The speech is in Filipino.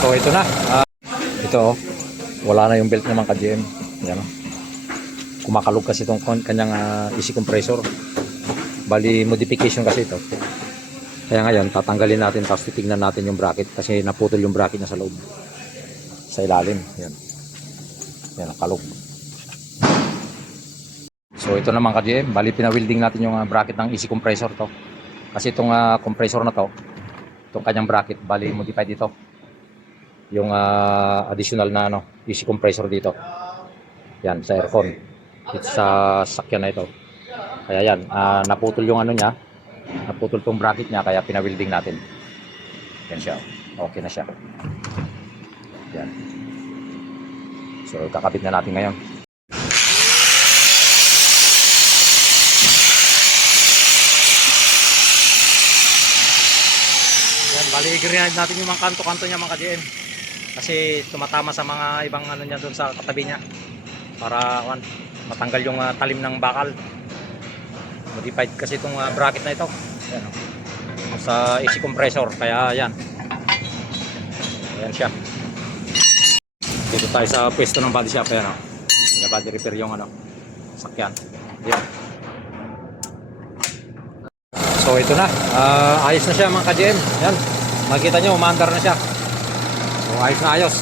So ito na. Ito oh. Wala na yung belt naman ka-GM. Yan oh. Kumakalog kasi itong kanyang AC compressor. Bali modification kasi ito. Kaya ngayon tatanggalin natin tapos titignan natin yung bracket kasi naputol yung bracket na sa loob. Sa ilalim. Yan. Yan kalog. So ito naman ka-GM. Bali pinawilding natin yung bracket ng AC compressor to. Kasi itong compressor na to, itong kanyang bracket, bali modified dito. Yung additional na AC compressor dito. Yan sa aircon. Ito sa sakyan na ito. Kaya yan, naputol yung niya. Naputol tong bracket niya kaya pinawilding natin. Yan siya. Okay na siya. Yan. So kakabit na natin ngayon. Yan, bali i-grenade natin yung mga kanto-kanto niya mga ka-GM. Kasi tumatama sa mga ibang niya doon sa katabi niya. Para matanggal yung talim ng bakal. Modified kasi itong bracket na ito. Ayan, sa AC compressor. Kaya yan. Ayan siya. Dito tayo sa pwesto ng body shop. Ayan, body repair yung sakyan. Ayan. So ito na. Ayos na siya mga ka-GM. Ayan. Makikita nyo, umaandar na siya. So ayos na ayos.